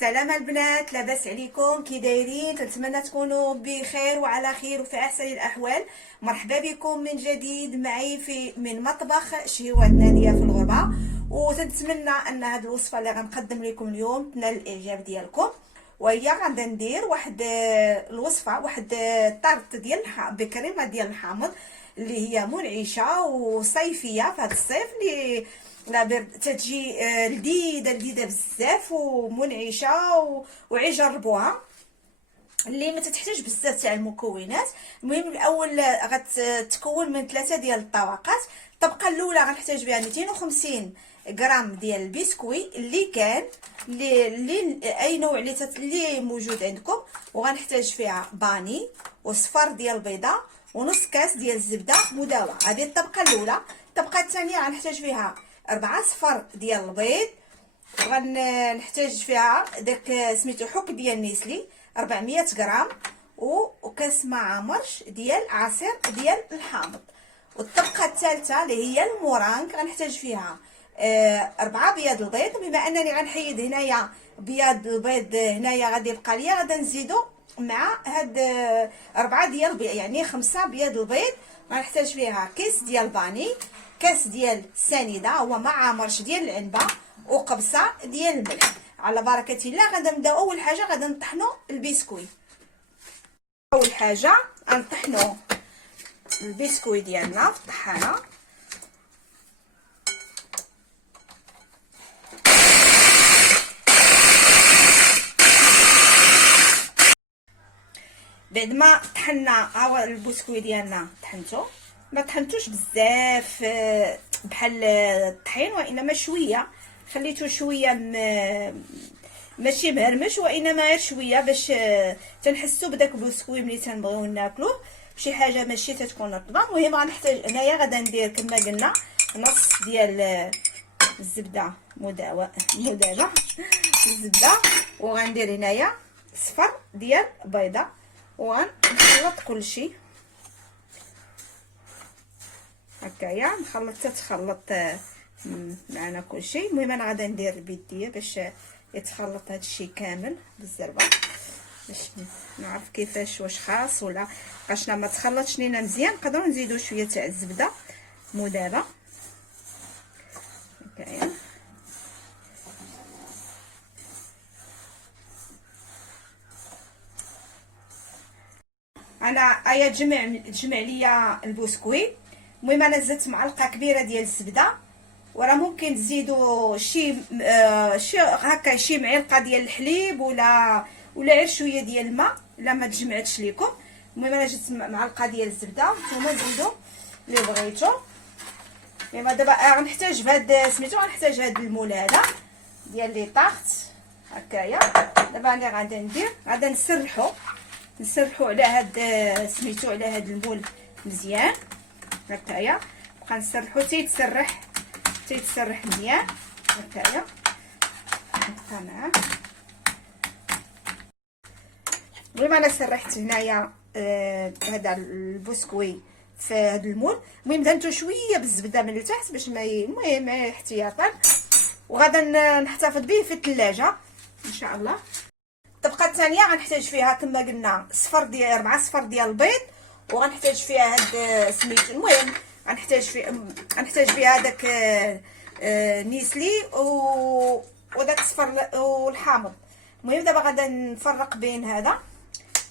السلام البنات، لاباس عليكم؟ كي دايرين؟ كنتمنى تكونوا بخير وعلى خير وفي احسن الاحوال. مرحبا بكم من جديد معي من مطبخ شهوات ناديه في الغربه، وتنتمنى ان هذه الوصفه اللي غنقدم لكم اليوم تنال الاعجاب ديالكم. وهي غادا ندير واحد الوصفه، واحد الطارت ديال بكريمه ديال الحامض اللي هي منعشه وصيفيه في هذا الصيف، اللي لا تتجي لذيذه بزاف ومنعشه وعي جربوها، اللي ما تحتاج بزاف تاع المكونات. المهم الاول غتتكون من 3 ديال الطبقات. الطبقه الاولى غنحتاج بها 250 غرام ديال البسكوي اللي كان اللي اي نوع اللي موجود عندكم، وغنحتاج فيها باني وصفر ديال البيضه ونص كاس ديال الزبده مداوى. هذه الطبقه الاولى. الطبقه الثانيه غنحتاج فيها 4 صفر ديال البيض، وغنحتاج فيها داك سميتو حك ديال نيسلي 400 غرام، وكاس معمرش ديال عصير ديال الحامض. والطبقه الثالثه اللي هي المورانك غنحتاج فيها 4 بياض البيض. بما انني غنحيد هنايا بياض البيض، هنايا غادي يبقى ليا غادا نزيدو مع هاد 4 ديال البيض، يعني 5 بياض البيض. غنحتاج فيها كيس ديال باني، كاس ديال السنيده هو مع مرش ديال العنبه، وقبصه ديال الملح. على بركه الله غادا نبداو. اول حاجه غادا نطحنوا البسكوي. اول حاجه غنطحنوا البسكوي ديالنا في الطحانه. بعد ما طحنا البسكوي ديالنا طحنتو، ما طحنتوش بزاف بحال الطحين، وانما شويه خليته شويه ماشي مهرمش، وانما غير شويه باش تنحسوا بداك البسكوي ملي تنبغيو ناكلوه بشي حاجه ماشي تتكون رطبه. المهم غنحتاج هنايا غادا ندير كما قلنا نص ديال الزبده مداوى الزبده، وغندير هنايا صفر ديال بيضه، وغنخلط كلشي هكايا. نخلط تتخلط معنا كلشي. المهم انا غادا ندير بيديا باش يتخلط هادشي كامل بالزربه، باش نعرف كيفاش، واش خاص ولا بقاش ما تخلطش لينا مزيان. نقدروا نزيدوا شويه تاع الزبده مذابه هكايا. انا ايا تجمع ليا البسكويت. المهم انا زدت معلقه كبيره ديال الزبده، وراه ممكن تزيدوا شي هكا شي معلقه ديال الحليب ولا غير شويه ديال الماء الا ما تجمعتش لكم. المهم انا جبت معلقه ديال الزبده، نتوما زيدوا اللي بغيتو. يعني دابا غنحتاج بهاد سميتو، غنحتاج هاد المول هذا ديال لي طاغت هكايا. دابا انا غادا ندير غادا نسرحو على هاد سميتو، على هاد المول مزيان هكايا. نبقى نسرحو تيتسرح مزيان هكايا. نبقى معاه. المهم انا سرحت هنايا هذا البسكوي في هذا المول. المهم درتو شويه بالزبده من التحت باش ما المهم احتياطا، وغادا نحتفظ به في الثلاجه ان شاء الله. الطبقه الثانيه غنحتاج فيها كما قلنا 4 صفر ديال البيض، وغنحتاج فيها هاد سميتو. المهم غنحتاج فيها هذاك نيسلي وداك الصفر والحامض. المهم دابا غادا نفرق بين هذا.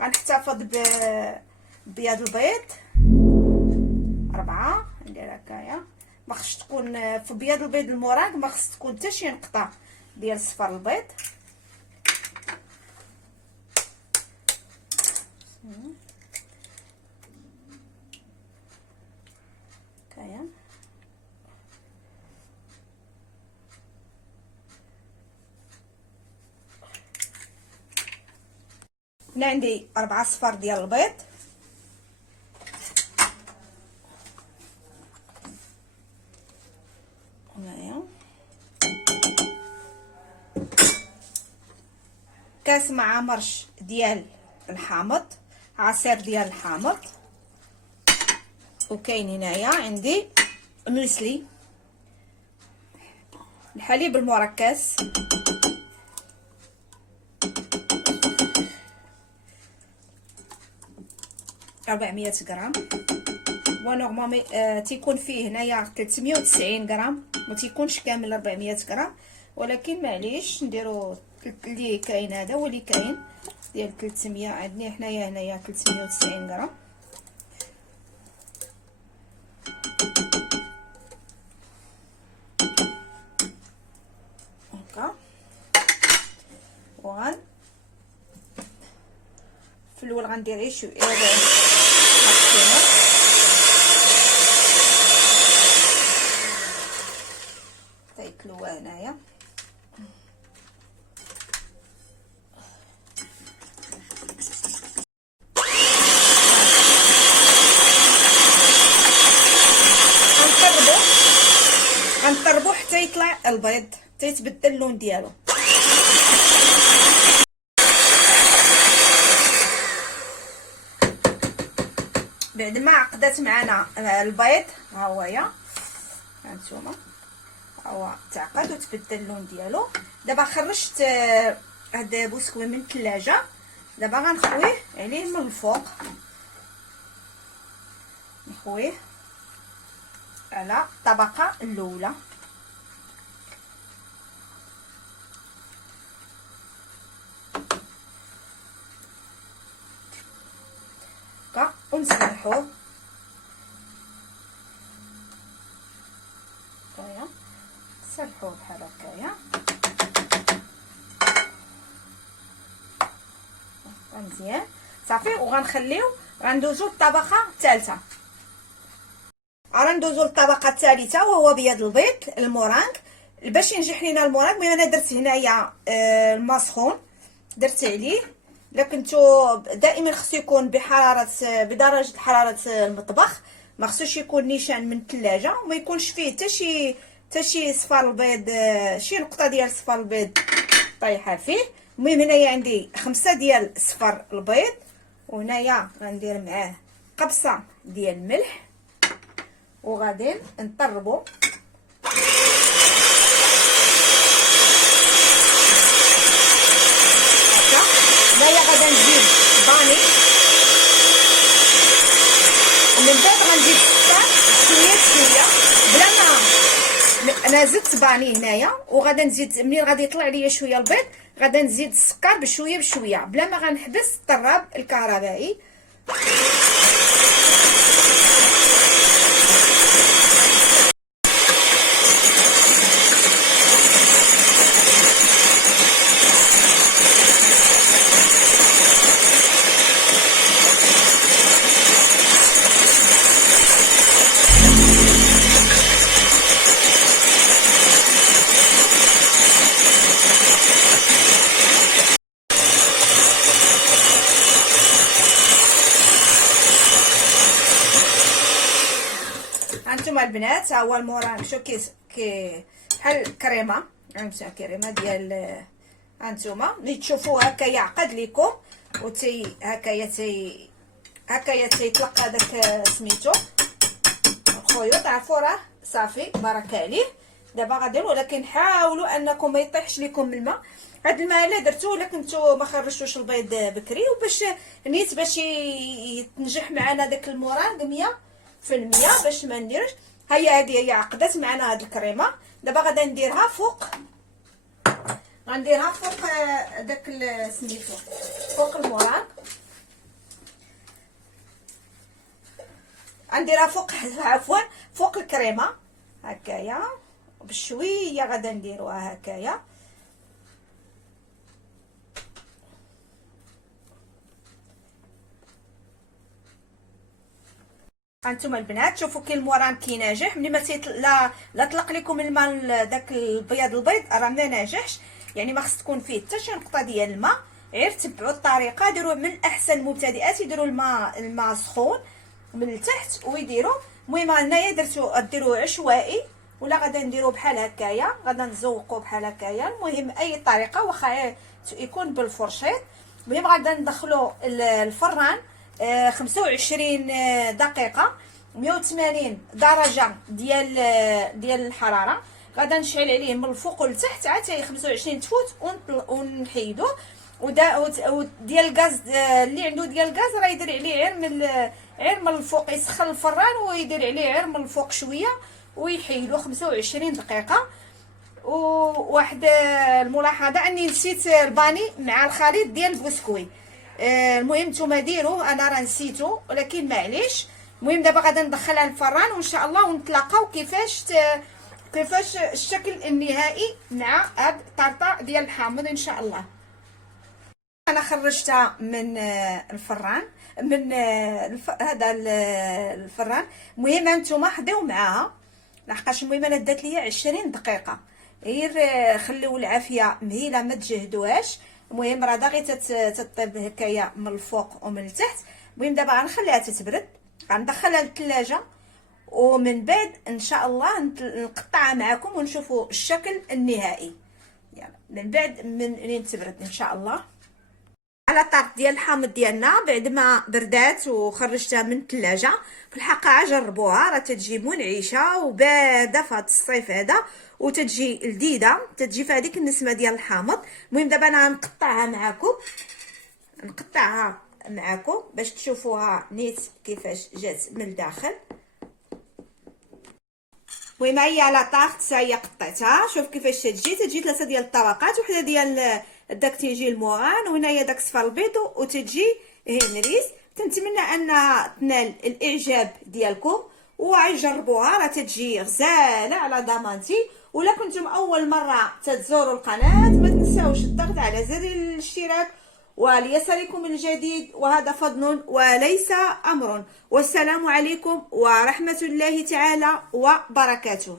غنحتفظ ببياض البيض 4 ندير هكايا. ما خصش تكون في بياض البيض المورانك ما خص تكون حتى شي نقطه ديال صفر البيض هكايا. هنا عندي 4 صفار ديال البيض، هنايا كاس مع مرش ديال الحامض، عصير ديال الحامض، وكاين هنايا عندي نيسلي، الحليب المركز 400 غرام. ونورمالمون تيكون فيه هنايا 390 غرام، ما تيكونش كامل 400 غرام، ولكن معليش نديرو اللي كاين. هذا هو اللي كاين ديال 300. عندنا حنايا هنايا 390 غرام. هكا. وغن في الاول غندير غير شويه تيتلوى هنايا. غنطربو حتى يطلع البيض، حتى يتبدل اللون ديالو. بعد ما عقدات معنا البيض، ها هويا هانتوما، ها هو تعقد وتبدل اللون ديالو. دابا خرجت هاد بوسكوي من الثلاجه، دابا غنخويه عليه من الفوق، نخويه على الطبقه الاولى. هكا ونسرحوه. هكايا نسرحوه بحال هكايا مزيان صافي. وغنخليو غندوزو للطبقه الثالثه. غندوزو للطبقه الثالثه وهو بيض البيض المورانك. باش ينجح لينا المورانك، المهم انا درت هنايا الماء سخون درت عليه. لكنتو دائما خصو يكون بدرجه حراره المطبخ، ما خصوش يكون نيشان من الثلاجه، وما يكونش فيه حتى شي صفار البيض، شي نقطه ديال صفار البيض طايحه فيه. المهم هنايا عندي 5 ديال صفار البيض، وهنايا غندير معاه قبصه ديال الملح، وغادي نطربو. هنايا غادا نزيد باني، ومن بعد غنزيد السكر شويه بلا ما انا زدت باني هنايا. وغادا نزيد منين غادي يطلع ليا شويه البيض، غادا نزيد السكر بشويه بلا ما غنحبس الطراب الكهربائي. هانتوما البنات، ها هو المورانك. شو بحال الكريمه، عرفتوا الكريمه ديال هانتوما ملي تشوفوه هكا يعقد لكم هكايا تيطلق هذاك سميتو الخيوط. عرفوا راه صافي بارك عليه. دابا غادير، ولكن حاولوا انكم ما يطيحش لكم الماء. هاد الماء اللي درتوه الا كنتو ما خرجتوش البيض بكري، وباش نيت باش يتنجح معنا داك المورانك 100% باش ما نديرش. هي عقدت معنا هاد الكريمه. دابا غادا نديرها فوق، غنديرها فوق داك سميتو فوق المورانك. غنديرها فوق فوق الكريمه هكايا بشويه. غادا نديروها هكايا. هانتوما البنات شوفوا كي الموران كي ناجح. ملي ما لا طلق لكم الماء داك البيض راه ما ناجحش، يعني ما خص تكون فيه حتى شي نقطه ديال الماء. غير تبعوا الطريقه، ديروا من احسن المبتدئات يديروا الماء سخون من التحت ويديروا. المهم هنايا ديروه عشوائي، ولا غادا نديرو بحال هكايا، غادا نزوقو بحال هكايا. المهم اي طريقه واخا يكون بالفرشيط. المهم غادا ندخلو الفران 25 دقيقه 180 درجه ديال الحراره. غادا نشعل عليه من الفوق والتحت حتى 25 تفوت ونحيدوه. ديال الغاز اللي عنده ديال الغاز راه يدير عليه غير غير من الفوق يسخن الفران ويدير عليه غير من الفوق شويه ويحيدو 25 دقيقه. وواحد الملاحظه اني نسيت الباني مع الخليط ديال البسكوي. المهم نتوما ديروه، انا راه نسيتو ولكن معليش. المهم دابا غادي ندخلها للفران وان شاء الله ونتلاقاو كيفاش الشكل النهائي مع هاد الطرطه ديال الحامض ان شاء الله. انا خرجتها من الفران، من هذا الفران. المهم انتم حضيو معاها لحقاش المهم انا دات ليا 20 دقيقه، غير خليو العافيه مهيله ما تجهدوهاش. المهم راه داغي تطيب هكايا من الفوق ومن التحت. المهم دابا غنخليها تتبرد، غندخلها للثلاجه ومن بعد ان شاء الله نقطعها معكم ونشوفوا الشكل النهائي. يلا من بعد من تبرد ان شاء الله. على طارت ديال الحامض ديالنا بعد ما بردات وخرجتها من الثلاجه، في الحقيقه جربوها راه تتجي منعشه وبارده في هذا الصيف هذا، وتتجي لذيذه، تتجي في هذيك النسمه ديال الحامض. المهم دابا انا نقطعها معكم باش تشوفوها نيت كيفاش جات من الداخل. المهم هي على طارت هي قطعتها، شوف كيفاش تجي 3 ديال الطبقات، وحده ديال داك تيجي الموغان وهنايا داك صفر البيض وتجي هنريس. تنتمنى انها تنال الاعجاب ديالكم وجربوها، راه تجي غزاله على ضمانتي. ولا كنتم اول مره تزوروا القناه ما تنساوش الضغط على زر الاشتراك وليصلكم الجديد، وهذا فضل وليس امر. والسلام عليكم ورحمه الله تعالى وبركاته.